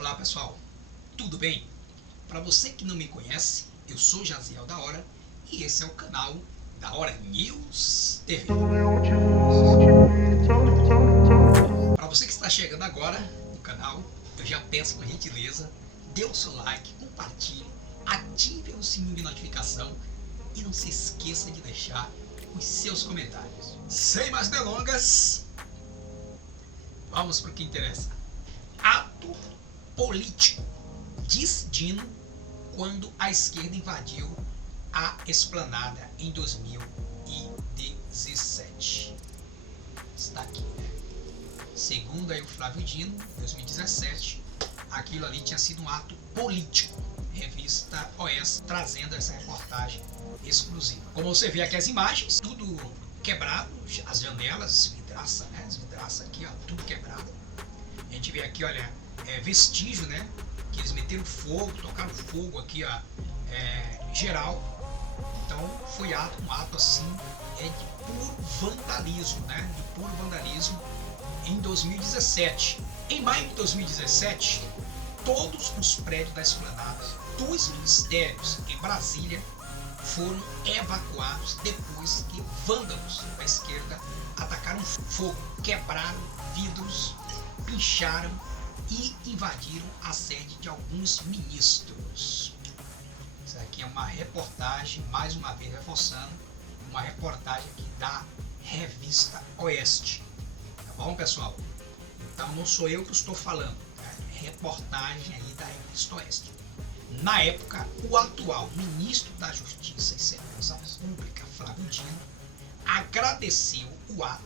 Olá pessoal, tudo bem? Para você que não me conhece, eu sou Jaziel da Hora e esse é o canal da Hora News TV. Para você que está chegando agora no canal, eu já peço por gentileza, dê o seu like, compartilhe, ative o sininho de notificação e não se esqueça de deixar os seus comentários. Sem mais delongas, vamos para o que interessa. Ato político, diz Dino, quando a esquerda invadiu a Esplanada em 2017. Está aqui, né? Segundo aí o Flávio Dino, 2017, aquilo ali tinha sido um ato político. Revista OS trazendo essa reportagem exclusiva. Como você vê aqui as imagens, tudo quebrado, as janelas, vidraça, né? As vidraças aqui, ó, tudo quebrado. A gente vê aqui, olha, vestígio, né? Que eles meteram fogo, tocaram fogo aqui, ó, geral. Então foi um ato assim, de puro vandalismo, né? De puro vandalismo em 2017. Em maio de 2017, todos os prédios da Esplanada dos ministérios em Brasília foram evacuados depois que vândalos da esquerda atacaram fogo, quebraram vidros, pincharam e invadiram a sede de alguns ministros. Isso aqui é uma reportagem, mais uma vez reforçando, uma reportagem aqui da Revista Oeste. Tá bom, pessoal? Então não sou eu que estou falando, tá? Reportagem aí da Revista Oeste. Na época, o atual ministro da Justiça e Segurança Pública, Flávio Dino, agradeceu o ato,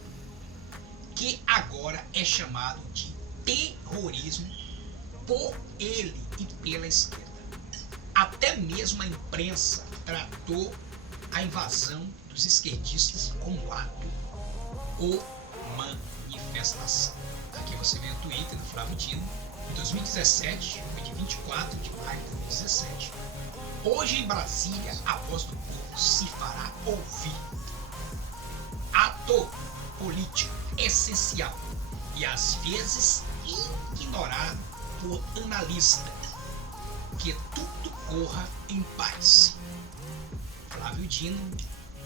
que agora é chamado de terrorismo por ele e pela esquerda. Até mesmo a imprensa tratou a invasão dos esquerdistas como ato ou manifestação. Aqui você vê o Twitter do Flávio Dino, em 2017, foi de 24 de maio de 2017. Hoje em Brasília, a voz do povo se fará ouvir. Ato político essencial e às vezes ignorado por analistas, que tudo corra em paz. Flávio Dino,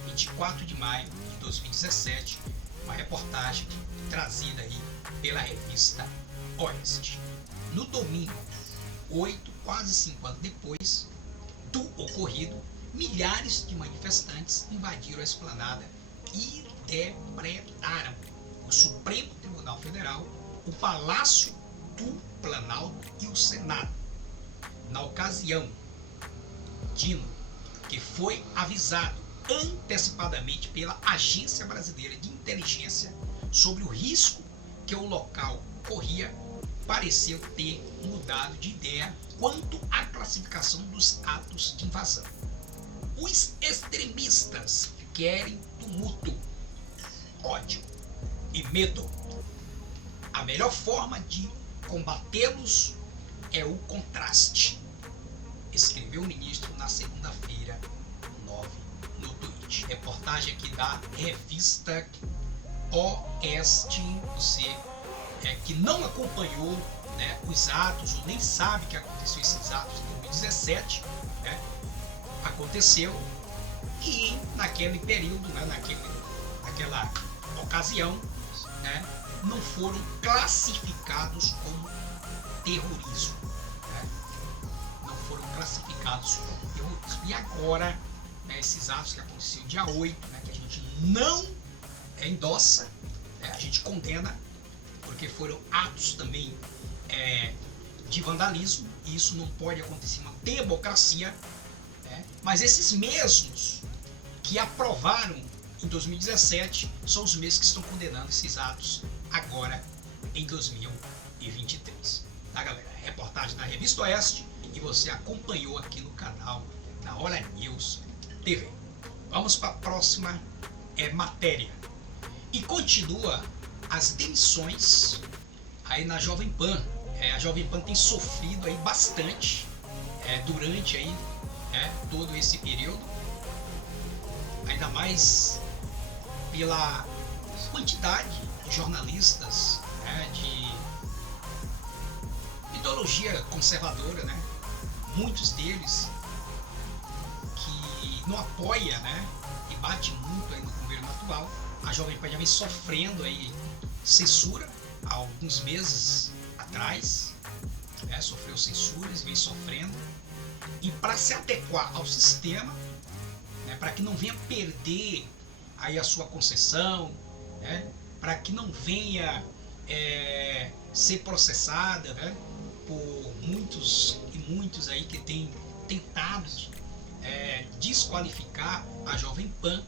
24 de maio de 2017, uma reportagem trazida aí pela Revista Oeste. No domingo, 8, quase 5 anos depois do ocorrido, milhares de manifestantes invadiram a Esplanada e interpretaram o Supremo Tribunal Federal, o Palácio do Planalto e o Senado. Na ocasião, Dino, que foi avisado antecipadamente pela Agência Brasileira de Inteligência sobre o risco que o local corria, pareceu ter mudado de ideia quanto à classificação dos atos de invasão. Os extremistas querem tumulto, ódio e medo. A melhor forma de combatê-los é o contraste, escreveu o ministro na segunda-feira, 9, no tweet. Reportagem aqui da Revista Oeste. Você que não acompanhou, né, os atos, ou nem sabe que aconteceu esses atos em 2017, né, aconteceu, e naquele período, né, naquela ocasião, né, não foram classificados como terrorismo, né? Não foram classificados como terrorismo. E agora, né, esses atos que aconteceram dia 8, né, que a gente não endossa, né, a gente condena, porque foram atos também de vandalismo, e isso não pode acontecer em uma democracia, né? Mas esses mesmos que aprovaram em 2017 são os mesmos que estão condenando esses atos agora em 2023. Tá, galera? Reportagem da Revista Oeste, e você acompanhou aqui no canal da Hora News TV. Vamos para a próxima matéria. E continua as demissões aí na Jovem Pan. A Jovem Pan tem sofrido aí bastante durante aí, todo esse período, ainda mais pela quantidade de jornalistas, de ideologia conservadora, né? Muitos deles que não apoia, né? E bate muito aí no governo atual. A Jovem Pan já vem sofrendo aí censura há alguns meses atrás, né? Sofreu censuras, vem sofrendo. E para se adequar ao sistema, né? Para que não venha perder aí a sua concessão, né? Para que não venha ser processada, né? Por muitos e muitos aí que têm tentado desqualificar a Jovem Pan.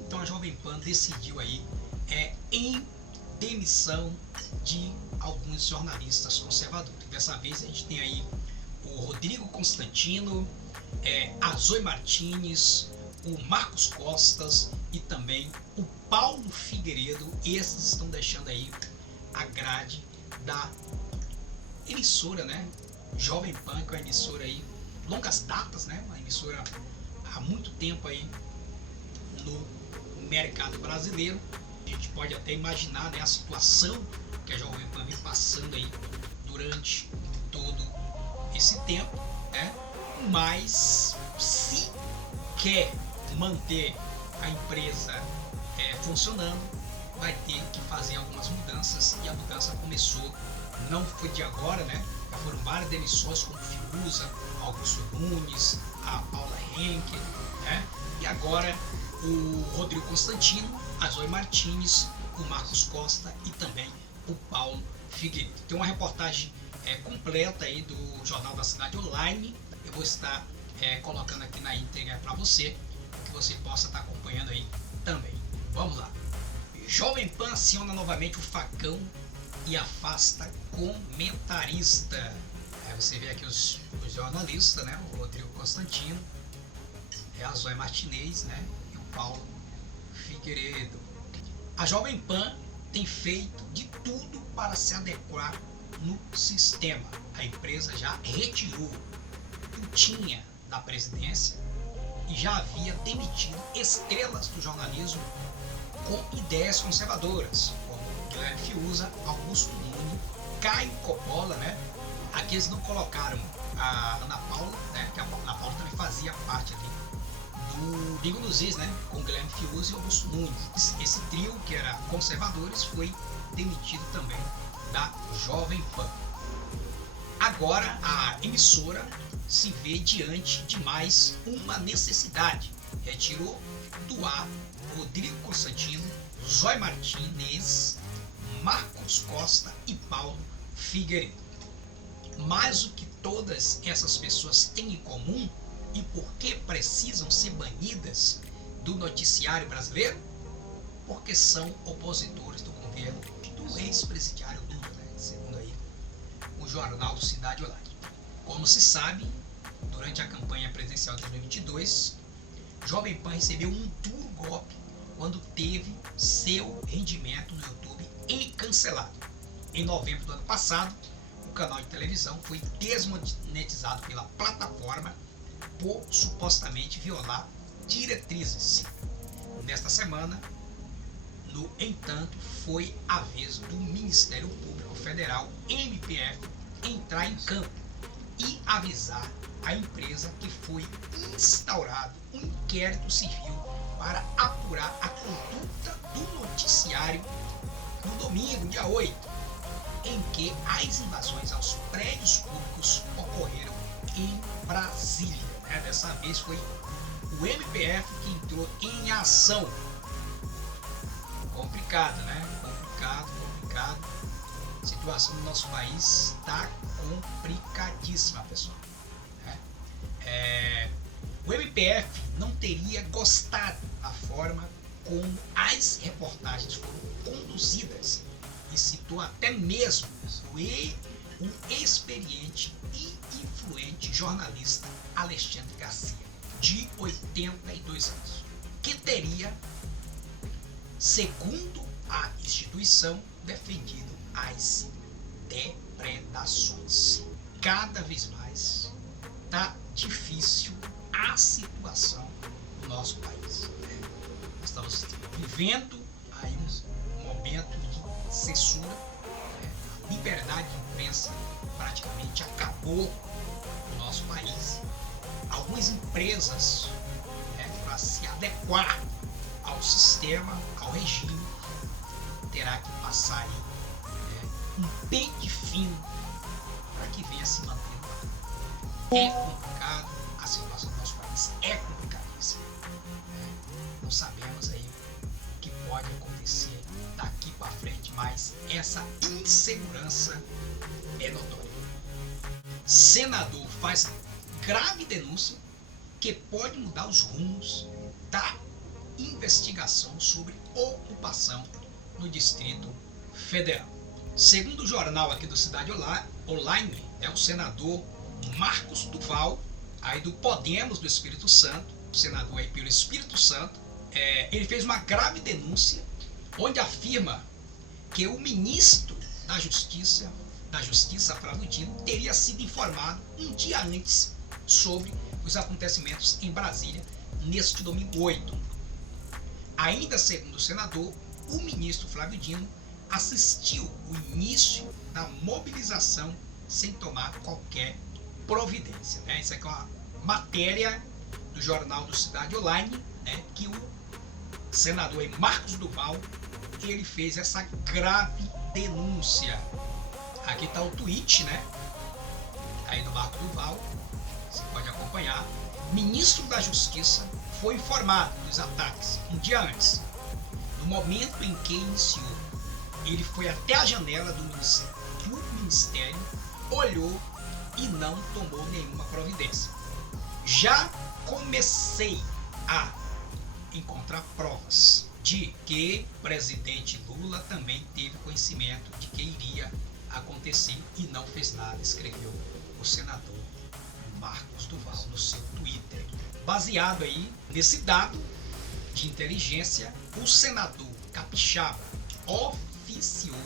Então a Jovem Pan decidiu aí em demissão de alguns jornalistas conservadores. Dessa vez a gente tem aí o Rodrigo Constantino, a Zoe Martins, o Marcos Costas e também o Paulo Figueiredo. Esses estão deixando aí a grade da emissora, né? Jovem Pan, que é uma emissora aí, longas datas, né? Uma emissora há muito tempo aí no mercado brasileiro. A gente pode até imaginar, né, a situação que a Jovem Pan vem passando aí durante todo esse tempo, né? Mas se quer manter a empresa funcionando, vai ter que fazer algumas mudanças, e a mudança começou, não foi de agora, né? Já foram várias demissões, como Fiuza, Augusto Nunes, a Paula Henke, né? E agora o Rodrigo Constantino, a Zoe Martins, o Marcos Costa e também o Paulo Figueiredo. Tem uma reportagem completa aí do Jornal da Cidade Online. Eu vou estar colocando aqui na íntegra para você, que você possa estar acompanhando aí também. Vamos lá. Jovem Pan aciona novamente o facão e afasta comentarista. Você vê aqui os jornalistas, né? O Rodrigo Constantino, a Zoe Martinez, né? E o Paulo Figueiredo. A Jovem Pan tem feito de tudo para se adequar no sistema. A empresa já retirou o Tinha da presidência e já havia demitido estrelas do jornalismo com ideias conservadoras, como Guilherme Fiuza, Augusto Nunes, Caio Coppola, né? Aqui eles não colocaram a Ana Paula, né? Que a Ana Paula também fazia parte ali do Bingo nos Is, né? Com Guilherme Fiuza e Augusto Nunes. Esse trio, que era conservadores, foi demitido também da Jovem Pan. Agora a emissora se vê diante de mais uma necessidade. Retirou do ar Rodrigo Constantino, Zoe Martins, Marcos Costa e Paulo Figueiredo. Mas o que todas essas pessoas têm em comum e por que precisam ser banidas do noticiário brasileiro? Porque são opositores do governo do ex-presidiário Lula, né? Segundo aí o jornal do Cidade Online. Como se sabe, durante a campanha presidencial de 2022, Jovem Pan recebeu um duro golpe quando teve seu rendimento no YouTube cancelado. Em novembro do ano passado, o canal de televisão foi desmonetizado pela plataforma por supostamente violar diretrizes. Nesta semana, no entanto, foi a vez do Ministério Público Federal, MPF, entrar em campo e avisar a empresa que foi instaurado um inquérito civil para apurar a conduta do noticiário no domingo, dia 8, em que as invasões aos prédios públicos ocorreram em Brasília. Dessa vez foi o MPF que entrou em ação. Complicado, né? Complicado. A situação do nosso país está complicadíssima, pessoal. O MPF não teria gostado da forma como as reportagens foram conduzidas e citou até mesmo o experiente e influente jornalista Alexandre Garcia, de 82 anos, que teria, segundo a instituição, defendido as depredações. Cada vez mais está difícil a situação do nosso país. Estamos vivendo aí um momento de censura, liberdade de imprensa praticamente acabou no nosso país. Algumas empresas, né, para se adequar ao sistema, ao regime, terá que passar aí, né, um pente fino para que venha se manter. É complicado, a situação do nosso país é complicadíssima. Não sabemos aí o que pode acontecer daqui para frente, mas essa insegurança é notória. Senador faz grave denúncia que pode mudar os rumos da investigação sobre ocupação no Distrito Federal. Segundo o jornal aqui do Cidade Online, o senador Marcos Duval, aí do Podemos do Espírito Santo, senador aí pelo Espírito Santo, ele fez uma grave denúncia onde afirma que o ministro da Justiça, Flávio Dino, teria sido informado um dia antes sobre os acontecimentos em Brasília neste domingo 8. Ainda segundo o senador, o ministro Flávio Dino assistiu o início da mobilização sem tomar qualquer providência. Né? Isso aqui é uma matéria do jornal do Cidade Online, né, que o senador Marcos Duval, ele fez essa grave denúncia. Aqui está o tweet, né, aí do Marcos Duval, você pode acompanhar. Ministro da Justiça foi informado dos ataques um dia antes. No momento em que iniciou, ele foi até a janela do ministério, olhou e não tomou nenhuma providência. Já comecei a encontrar provas de que o presidente Lula também teve conhecimento de que iria acontecer e não fez nada, escreveu o senador Marcos Duval no seu Twitter. Baseado aí nesse dado de inteligência, o senador capixaba oficiou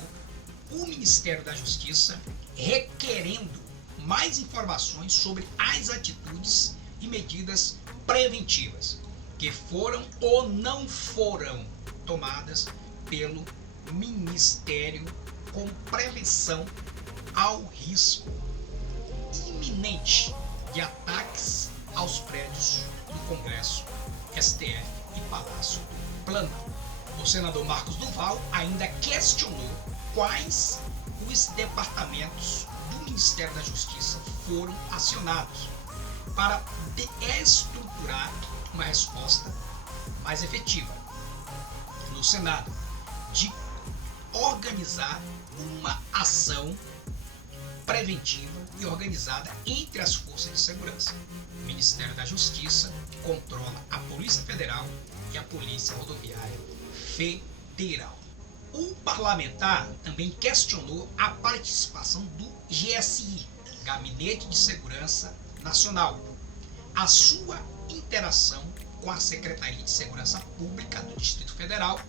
o Ministério da Justiça requerendo mais informações sobre as atitudes e medidas preventivas que foram ou não foram tomadas pelo Ministério com prevenção ao risco iminente de ataques aos prédios do Congresso, STF e Palácio do Planalto. O senador Marcos Duval ainda questionou quais os departamentos do Ministério da Justiça foram acionados para estruturar uma resposta mais efetiva no Senado, de organizar uma ação preventiva e organizada entre as forças de segurança. O Ministério da Justiça controla a Polícia Federal e a Polícia Rodoviária Federal. O parlamentar também questionou a participação do GSI, Gabinete de Segurança Nacional, a sua interação com a Secretaria de Segurança Pública do Distrito Federal,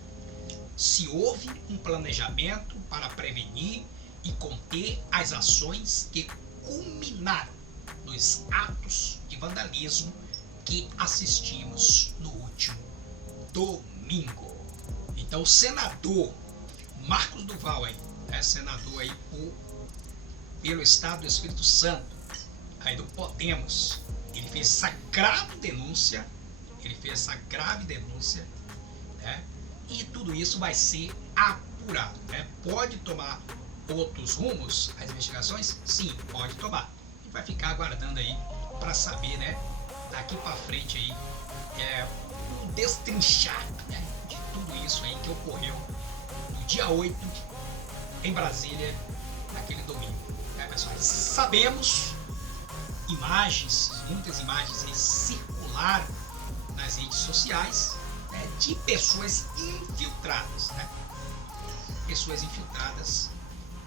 se houve um planejamento para prevenir e conter as ações que culminaram nos atos de vandalismo que assistimos no último domingo. Então o senador Marcos Duval aí, senador aí pelo estado do Espírito Santo, aí do Podemos, ele fez essa grave denúncia, né? E tudo isso vai ser apurado, né? Pode tomar outros rumos as investigações? Sim, pode tomar. E vai ficar aguardando aí para saber, né, daqui para frente aí, o destrinchar, né, de tudo isso aí que ocorreu no dia 8 em Brasília, naquele domingo, né, pessoal? Sabemos imagens, muitas imagens aí circularam nas redes sociais, né, de pessoas infiltradas, né? Pessoas infiltradas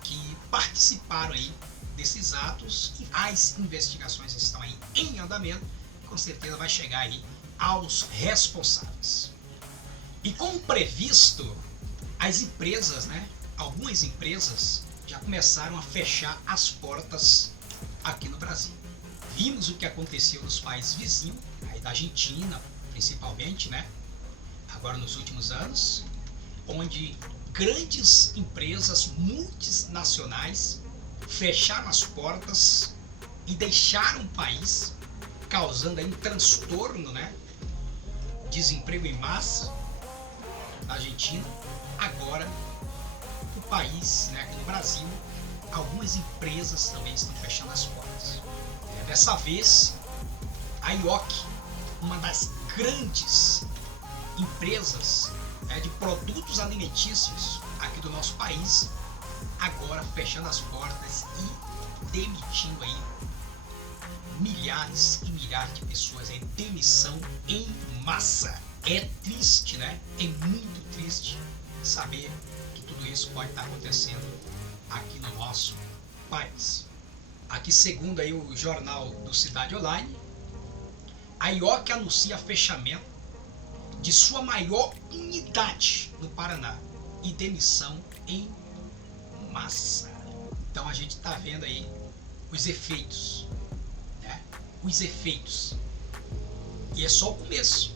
que participaram aí desses atos, e as investigações estão aí em andamento, e com certeza vai chegar aí aos responsáveis. E como previsto, as empresas, né, algumas empresas já começaram a fechar as portas aqui no Brasil. Vimos o que aconteceu nos países vizinhos, aí da Argentina principalmente, né, agora nos últimos anos, onde grandes empresas multinacionais fecharam as portas e deixaram o país, causando aí um transtorno, né? Desemprego em massa na Argentina. Agora, o país, né, aqui no Brasil, algumas empresas também estão fechando as portas. Dessa vez, a IOC, uma das grandes empresas, né, de produtos alimentícios aqui do nosso país, agora fechando as portas e demitindo aí milhares e milhares de pessoas, em demissão em massa. É triste, né? É muito triste saber que tudo isso pode estar acontecendo aqui no nosso país. Aqui, segundo aí o jornal do Cidade Online, a IOC anuncia fechamento de sua maior unidade no Paraná e demissão em massa. Então a gente está vendo aí os efeitos, né? Os efeitos. E é só o começo.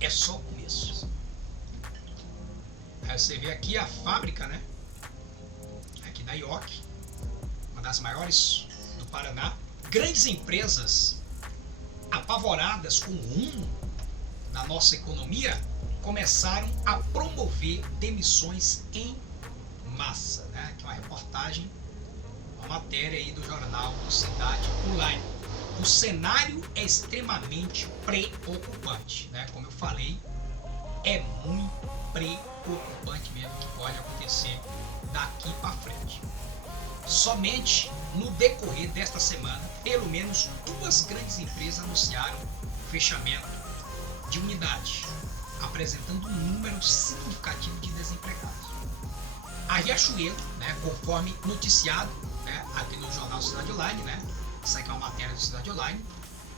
É só o começo. Aí você vê aqui a fábrica, né? Aqui da IOC, uma das maiores do Paraná. Grandes empresas apavoradas com o rumo da nossa economia começaram a promover demissões em massa, né? Que é uma reportagem, uma matéria aí do jornal do Cidade Online. O cenário é extremamente preocupante, né? Como eu falei, é muito preocupante mesmo que pode acontecer daqui para frente. Somente no decorrer desta semana, pelo menos 2 grandes empresas anunciaram fechamento de unidade, apresentando um número significativo de desempregados. A Riachuelo, né, conforme noticiado, né, aqui no jornal Cidade Online, né, isso aqui é uma matéria do Cidade Online,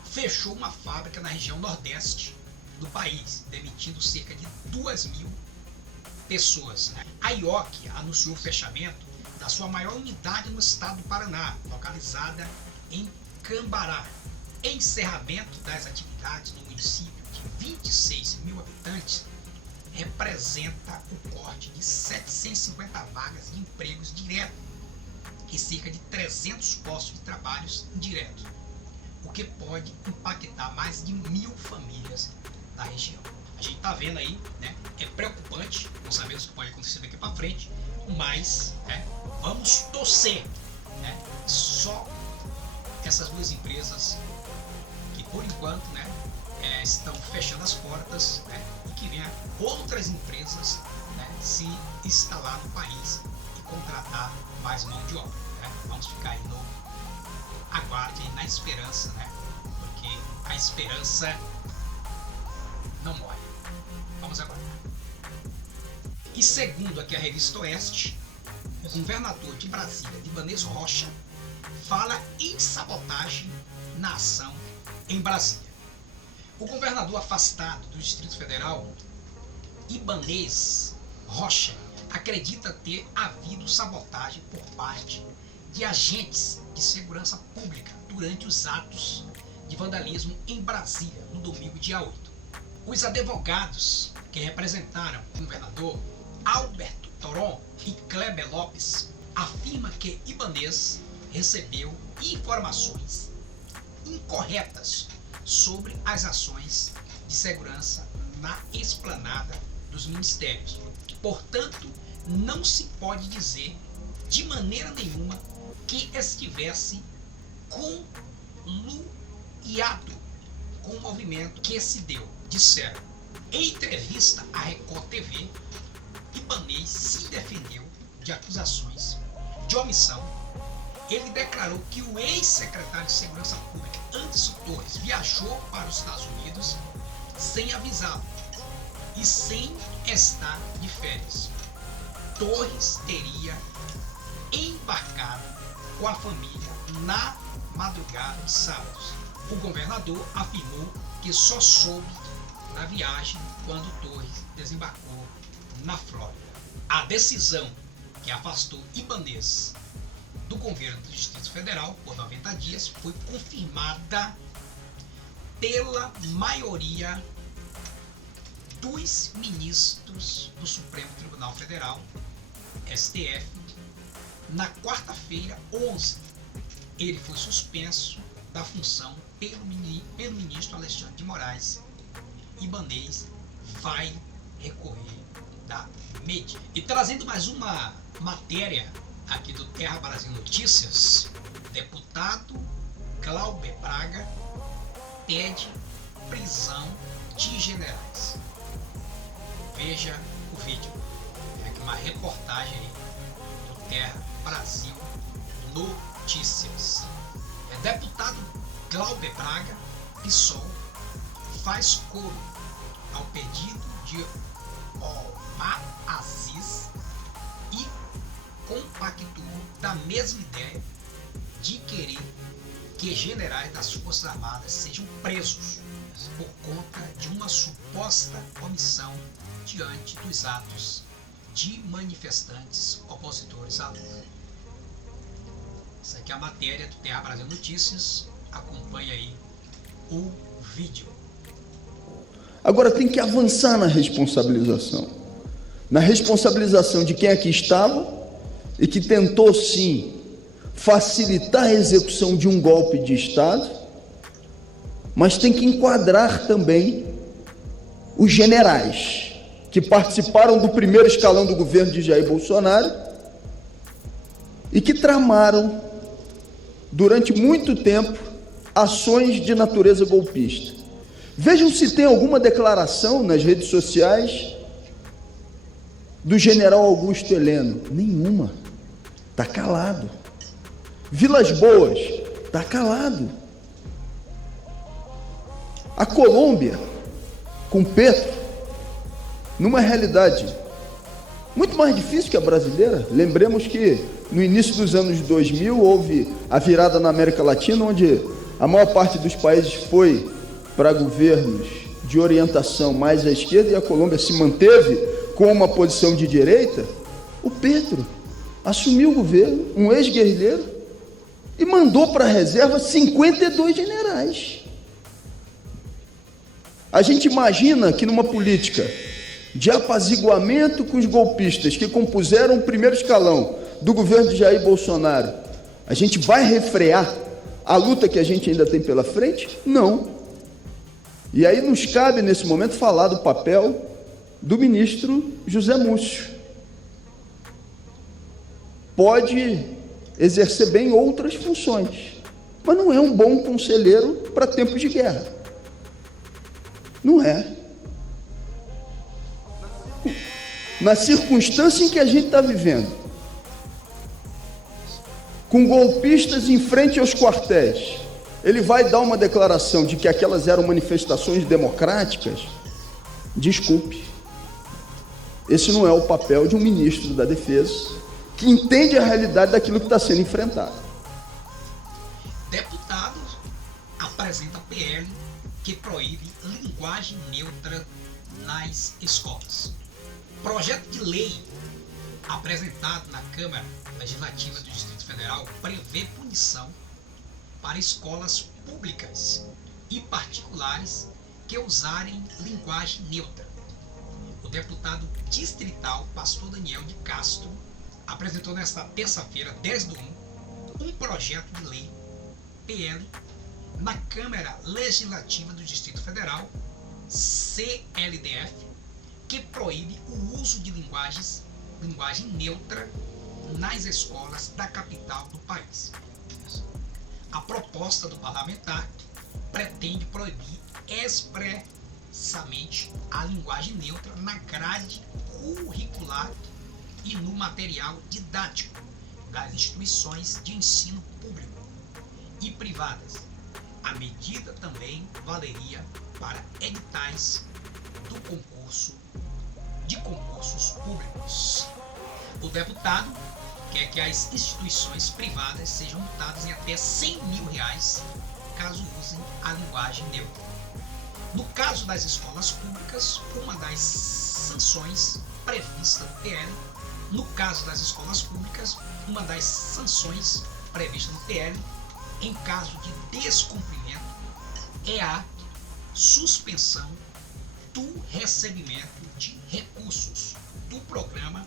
fechou uma fábrica na região nordeste do país, demitindo cerca de 2.000 pessoas. Né. A IOC anunciou o fechamento da sua maior unidade no estado do Paraná, localizada em Cambará. Encerramento das atividades no município de 26.000 habitantes representa o corte de 750 vagas de empregos diretos e cerca de 300 postos de trabalho indiretos, o que pode impactar mais de 1.000 famílias da região. A gente está vendo aí, né? É preocupante, não sabemos o que pode acontecer daqui para frente, mas, né, vamos torcer, né? Só essas 2 empresas que por enquanto, né, estão fechando as portas, né, e que venham outras empresas, né, se instalar no país e contratar mais mão de obra. Né? Vamos ficar aí no aguarde, na esperança, né, porque a esperança não morre. Vamos aguardar. E segundo aqui a revista Oeste, o governador de Brasília, Ibanez Rocha, fala em sabotagem na ação em Brasília. O governador afastado do Distrito Federal, Ibanez Rocha, acredita ter havido sabotagem por parte de agentes de segurança pública durante os atos de vandalismo em Brasília, no domingo, dia 8. Os advogados que representaram o governador, Alberto Toron e Kleber Lopes, afirmam que Ibanez recebeu informações incorretas sobre as ações de segurança na esplanada dos ministérios. Portanto, não se pode dizer de maneira nenhuma que estivesse conluiado com o movimento que se deu, disseram. Em entrevista à Record TV, Ibanez se defendeu de acusações de omissão. Ele declarou que o ex-secretário de Segurança Pública, Anderson Torres, viajou para os Estados Unidos sem avisá-lo e sem estar de férias. Torres teria embarcado com a família na madrugada de sábado. O governador afirmou que só soube da viagem quando Torres desembarcou na Flórida. A decisão que afastou Ibanez do governo do Distrito Federal por 90 dias foi confirmada pela maioria 2 ministros do Supremo Tribunal Federal, STF, na quarta-feira, 11, ele foi suspenso da função pelo ministro Alexandre de Moraes. Ibanez vai recorrer da medida. E trazendo mais uma matéria aqui do Terra Brasil Notícias, deputado Glauber Braga pede prisão de generais. Veja o vídeo. É aqui uma reportagem do Terra Brasil Notícias. Deputado Glauber Braga, PSOL, faz coro ao pedido de Omar Aziz e compactua da mesma ideia de querer que generais das Forças Armadas sejam presos por conta de uma suposta omissão diante dos atos de manifestantes opositores à Lula. Essa aqui é a matéria do Terra Brasil Notícias. Acompanhe aí o vídeo. Agora tem que avançar na responsabilização. Na responsabilização de quem aqui estava e que tentou, sim, facilitar a execução de um golpe de Estado, mas tem que enquadrar também os generais que participaram do primeiro escalão do governo de Jair Bolsonaro e que tramaram durante muito tempo ações de natureza golpista. Vejam se tem alguma declaração nas redes sociais do general Augusto Heleno. Nenhuma. Está calado. Vilas Boas, está calado. A Colômbia, com Petro, numa realidade muito mais difícil que a brasileira. Lembremos que no início dos anos 2000 houve a virada na América Latina, onde a maior parte dos países foi para governos de orientação mais à esquerda e a Colômbia se manteve com uma posição de direita. O Petro assumiu o governo, um ex-guerrilheiro, e mandou para a reserva 52 generais. A gente imagina que numa política de apaziguamento com os golpistas que compuseram o primeiro escalão do governo de Jair Bolsonaro, a gente vai refrear a luta que a gente ainda tem pela frente? Não. E aí nos cabe nesse momento falar do papel do ministro José Múcio. Pode exercer bem outras funções, mas não é um bom conselheiro para tempos de guerra. Não é. Na circunstância em que a gente está vivendo, com golpistas em frente aos quartéis, ele vai dar uma declaração de que aquelas eram manifestações democráticas? Desculpe. Esse não é o papel de um ministro da Defesa que entende a realidade daquilo que está sendo enfrentado. Deputado apresenta PL que proíbe linguagem neutra nas escolas. Projeto de lei apresentado na Câmara Legislativa do Distrito Federal prevê punição para escolas públicas e particulares que usarem linguagem neutra. O deputado distrital Pastor Daniel de Castro apresentou nesta terça-feira, 10/1, um projeto de lei, PL, na Câmara Legislativa do Distrito Federal, CLDF, que proíbe o uso de linguagem neutra nas escolas da capital do país. A proposta do parlamentar pretende proibir expressamente a linguagem neutra na grade curricular e no material didático das instituições de ensino público e privadas. A medida também valeria para editais de concursos públicos. O deputado quer que as instituições privadas sejam multadas em até R$100 mil caso usem a linguagem neutra. No caso das escolas públicas, uma das sanções previstas no PL, em caso de descumprimento, é a suspensão do do recebimento de recursos do Programa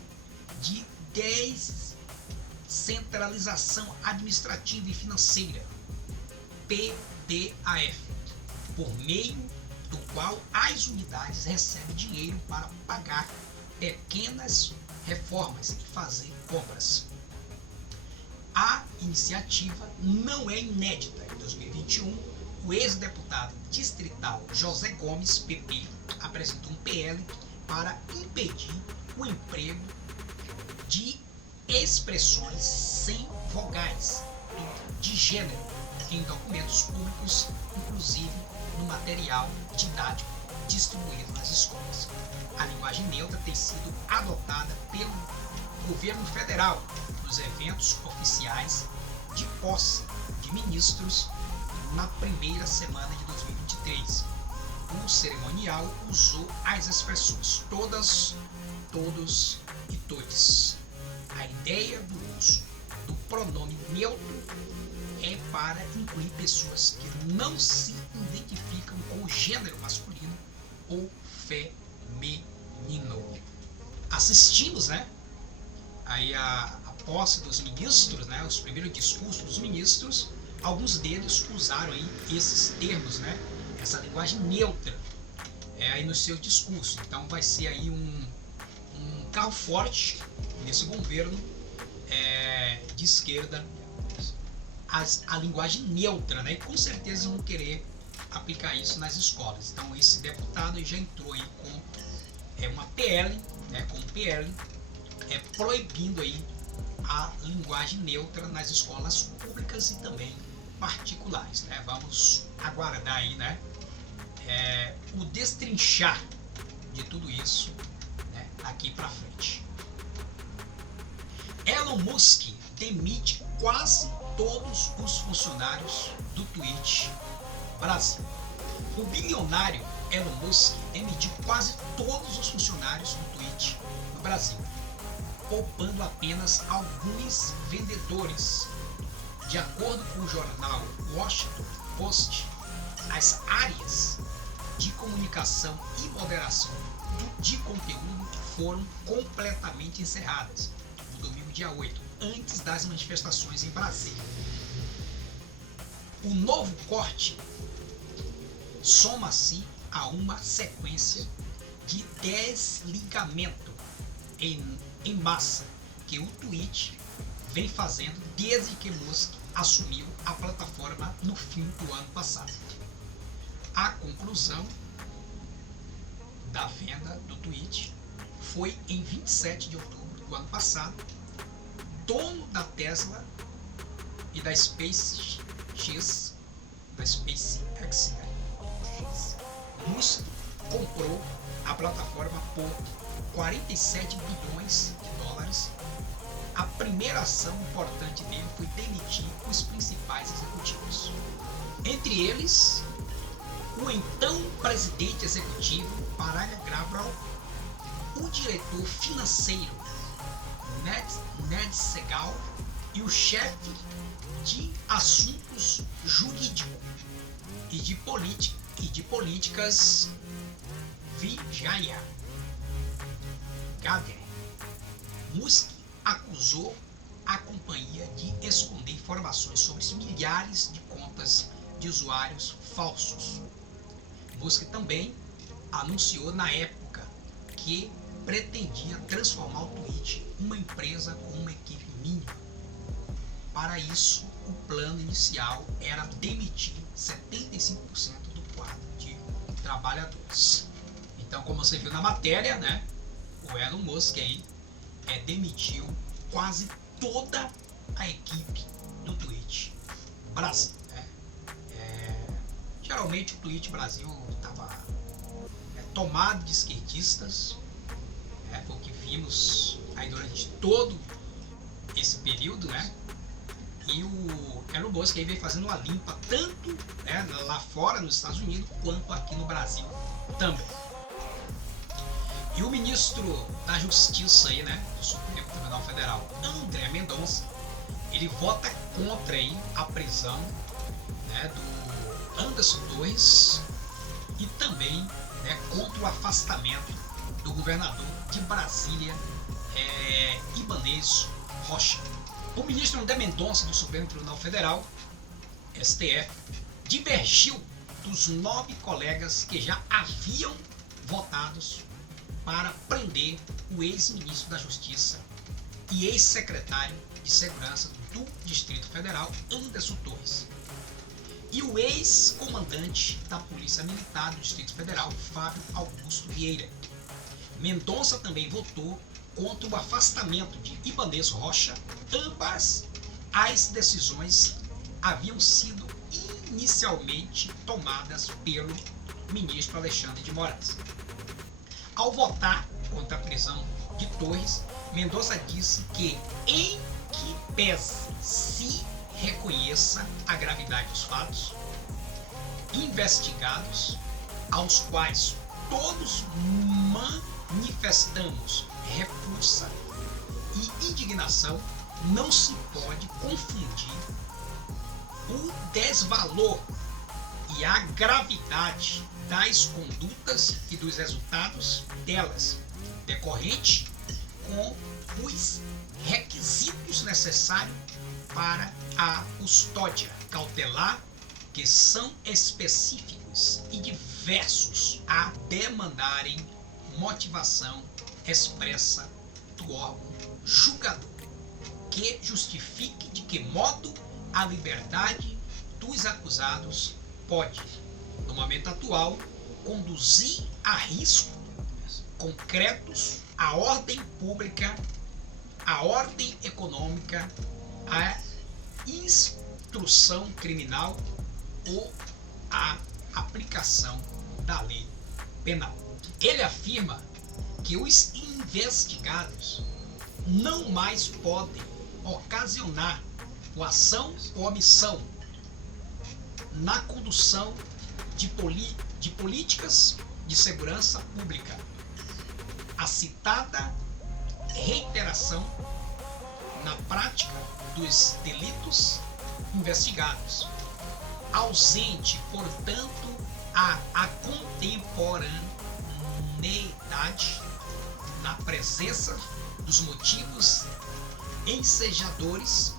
de Descentralização Administrativa e Financeira, PDAF, por meio do qual as unidades recebem dinheiro para pagar pequenas reformas e fazer obras. A iniciativa não é inédita. Em 2021, o ex-deputado distrital José Gomes, PP, apresentou um PL para impedir o emprego de expressões sem vogais de gênero em documentos públicos, inclusive no material didático distribuído nas escolas. A linguagem neutra tem sido adotada pelo governo federal nos eventos oficiais de posse de ministros na primeira semana de 2023. O cerimonial usou as expressões todas, todos e todes. A ideia do uso do pronome neutro é para incluir pessoas que não se identificam com o gênero masculino ou feminino. Assistimos, aí a posse dos ministros, os primeiros discursos dos ministros. Alguns deles usaram aí esses termos, essa linguagem neutra, aí no seu discurso. Então vai ser aí um carro forte nesse governo de esquerda, a linguagem neutra, e com certeza vão querer aplicar isso nas escolas. Então esse deputado já entrou aí com uma PL, proibindo aí a linguagem neutra nas escolas públicas e também particulares. Vamos aguardar aí, o destrinchar de tudo isso, aqui para frente. Elon Musk demite quase todos os funcionários do Twitch Brasil. O bilionário Elon Musk demitiu quase todos os funcionários do Twitch no Brasil, poupando apenas alguns vendedores. De acordo com o jornal Washington Post, as áreas de comunicação e moderação de conteúdo foram completamente encerradas no domingo dia 8, antes das manifestações em Brasília. O novo corte soma-se a uma sequência de desligamento em massa que o Twitch vem fazendo desde que Musk assumiu a plataforma no fim do ano passado. A conclusão da venda do Twitch foi em 27 de outubro do ano passado. Dono da Tesla e da SpaceX, Musk comprou a plataforma por 47 bilhões de dólares. A primeira ação importante dele foi demitir os principais executivos. Entre eles, o então presidente executivo Parag Agrawal, o diretor financeiro Ned Segal e o chefe de assuntos jurídicos e de políticas Vijaya Gadde. Musk acusou a companhia de esconder informações sobre os milhares de contas de usuários falsos. Musk também anunciou na época que pretendia transformar o Twitch em uma empresa com uma equipe mínima. Para isso, o plano inicial era demitir 75% do quadro de trabalhadores. Então, como você viu na matéria, o Elon Musk aí demitiu quase toda a equipe do Twitch Brasil. Geralmente o Twitch Brasil estava tomado de esquerdistas, foi o que vimos aí durante todo esse período, e o Elon Musk aí veio fazendo uma limpa tanto lá fora nos Estados Unidos quanto aqui no Brasil também. E o ministro da Justiça aí, do Supremo Tribunal Federal, André Mendonça, ele vota contra aí a prisão do Anderson Torres e também né, contra o afastamento do governador de Brasília, Ibanez Rocha. O ministro André Mendonça, do Supremo Tribunal Federal, STF, divergiu dos 9 colegas que já haviam votados para prender o ex-ministro da Justiça e ex-secretário de Segurança do Distrito Federal, Anderson Torres, e o ex-comandante da Polícia Militar do Distrito Federal, Fábio Augusto Vieira. Mendonça também votou contra o afastamento de Ibanez Rocha. Ambas as decisões haviam sido inicialmente tomadas pelo ministro Alexandre de Moraes. Ao votar contra a prisão de Torres, Mendonça disse que, em que pese se reconheça a gravidade dos fatos investigados, aos quais todos manifestamos repulsa e indignação, não se pode confundir o desvalor e a gravidade das condutas e dos resultados delas, decorrente com os requisitos necessários para a custódia cautelar, que são específicos e diversos, a demandarem motivação expressa do órgão julgador, que justifique de que modo a liberdade dos acusados pode, no momento atual, conduzir a risco concretos a ordem pública, a ordem econômica, a instrução criminal ou a aplicação da lei penal. Ele afirma que os investigados não mais podem ocasionar coação ou omissão na condução de políticas de segurança pública. A citada reiteração na prática dos delitos investigados, ausente, portanto, a contemporaneidade na presença dos motivos ensejadores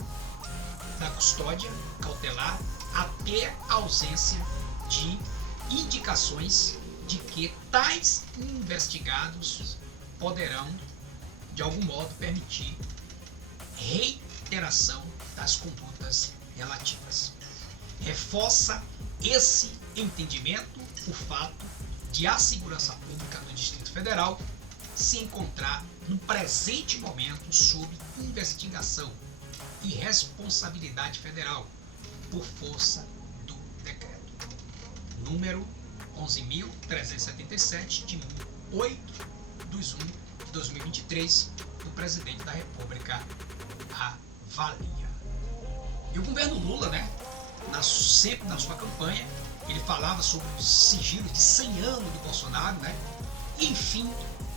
da custódia cautelar, até a ausência de indicações de que tais investigados poderão, de algum modo, permitir reiteração das condutas relativas. Reforça esse entendimento o fato de a segurança pública do Distrito Federal se encontrar no presente momento sob investigação e responsabilidade federal por força do decreto número 11.377 de 8/1 de 2023 do presidente da República avalia. E o governo Lula, né, sempre na sua campanha, ele falava sobre o sigilo de 100 anos do Bolsonaro, né? E, enfim,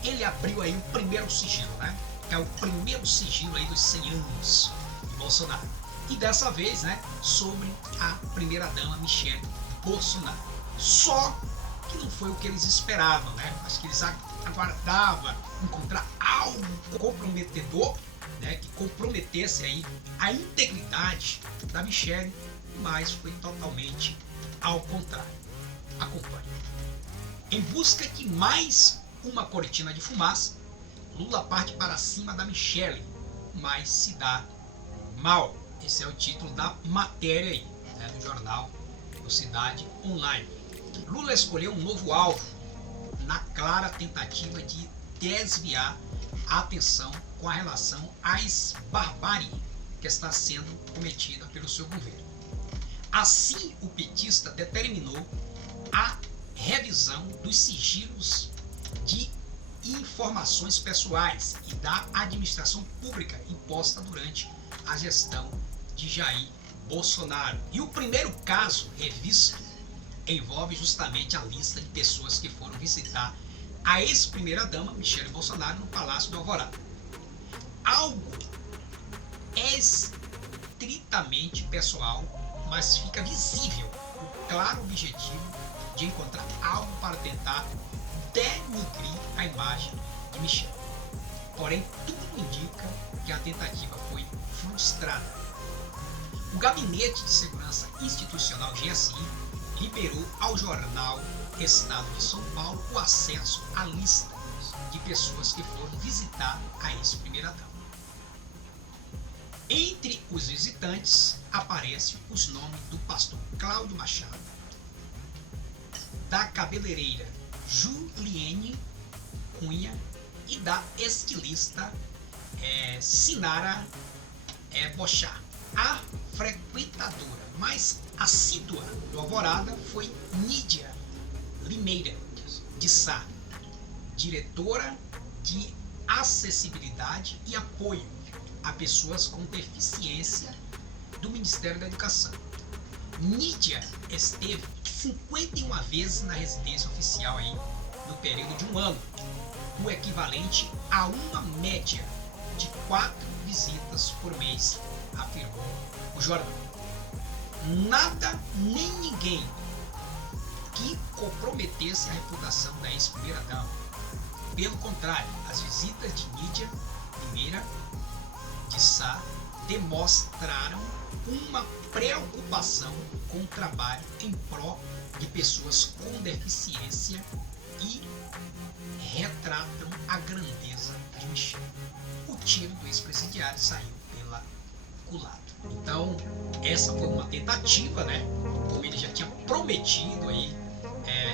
ele abriu aí o primeiro sigilo, né? Que é o primeiro sigilo aí dos 100 anos de Bolsonaro. E dessa vez, né, sobre a primeira-dama Michele Bolsonaro. Só que não foi o que eles esperavam, né? Acho que eles aguardavam encontrar algo comprometedor, né, que comprometesse aí a integridade da Michele, mas foi totalmente ao contrário. Acompanhe. Em busca de mais uma cortina de fumaça, Lula parte para cima da Michele, mas se dá mal. Esse é o título da matéria aí, né, do jornal do Cidade Online. Lula escolheu um novo alvo na clara tentativa de desviar a atenção com a relação às barbárie que está sendo cometida pelo seu governo. Assim, o petista determinou a revisão dos sigilos de informações pessoais e da administração pública imposta durante a gestão de Jair Bolsonaro. E o primeiro caso revisto envolve justamente a lista de pessoas que foram visitar a ex-primeira-dama Michele Bolsonaro no Palácio do Alvorada. Algo estritamente pessoal, mas fica visível o claro objetivo de encontrar algo para tentar denigrir a imagem de Michel. Porém, tudo indica que a tentativa foi frustrada. O Gabinete de Segurança Institucional GSI liberou ao jornal Estado de São Paulo o acesso à lista de pessoas que foram visitar a ex-primeira-dama. Entre os visitantes aparecem os nomes do pastor Cláudio Machado, da cabeleireira Juliene Cunha e da estilista Sinara Bochá. A frequentadora mais assídua do Alvorada foi Nídia Limeira de Sá, diretora de acessibilidade e apoio a pessoas com deficiência do Ministério da Educação. Nídia esteve 51 vezes na residência oficial aí, no período de um ano, o equivalente a uma média de 4 visitas por mês, afirmou o jornal. Nada nem ninguém que comprometesse a reputação da ex-primeira-dama. Pelo contrário, as visitas de Nídia Limeira de Sá demonstraram uma preocupação com o trabalho em prol de pessoas com deficiência e retratam a grandeza de Michel. O tiro do ex-presidiário saiu pela culatra. Então, essa foi uma tentativa, né? Como ele já tinha prometido aí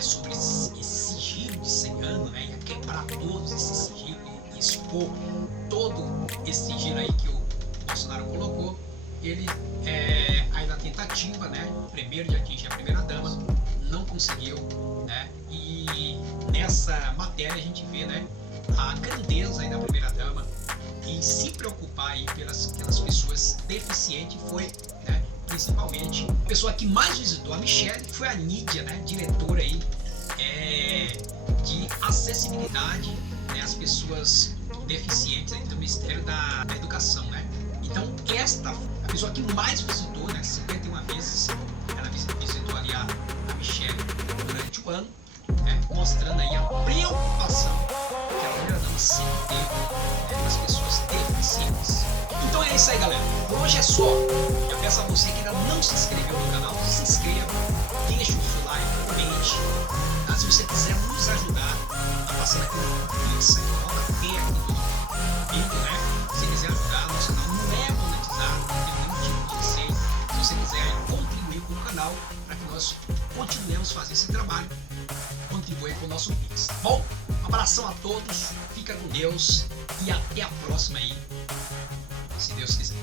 sobre esse sigilo de 100 anos, né? Ia quebrar todos esse sigilo e expor todo esse sigilo aí que o Bolsonaro colocou. Ele aí na tentativa, né? Primeiro de atingir a primeira-dama, não conseguiu, né? E nessa matéria a gente vê, né, a grandeza aí da primeira-dama em se preocupar aí pelas pessoas deficientes. Foi, né, principalmente a pessoa que mais visitou a Michelle foi a Nídia, né, diretora aí de acessibilidade, né, às pessoas deficientes aí do Ministério da Educação, né. Então a pessoa que mais visitou, né, 51 vezes, ela visitou ali a Michelle durante o ano, né, mostrando aí a preocupação que a primeira-dama sempre teve, com as pessoas deficientes. Então é isso aí, galera. Por hoje é só. Eu peço a você que ainda não se inscreveu no canal, se inscreva, deixa o seu like, comente. Tá? Se você quiser nos ajudar, tá passando aqui no Pix, coloca P aqui no vídeo, né? Se você quiser ajudar, nosso canal não é monetizado, não tem nenhum tipo de receita. Se você quiser contribuir com o canal para que nós continuemos fazendo esse trabalho, contribua com o nosso Pix, tá bom? Um abração a todos, fica com Deus e até a próxima aí, se Deus quiser.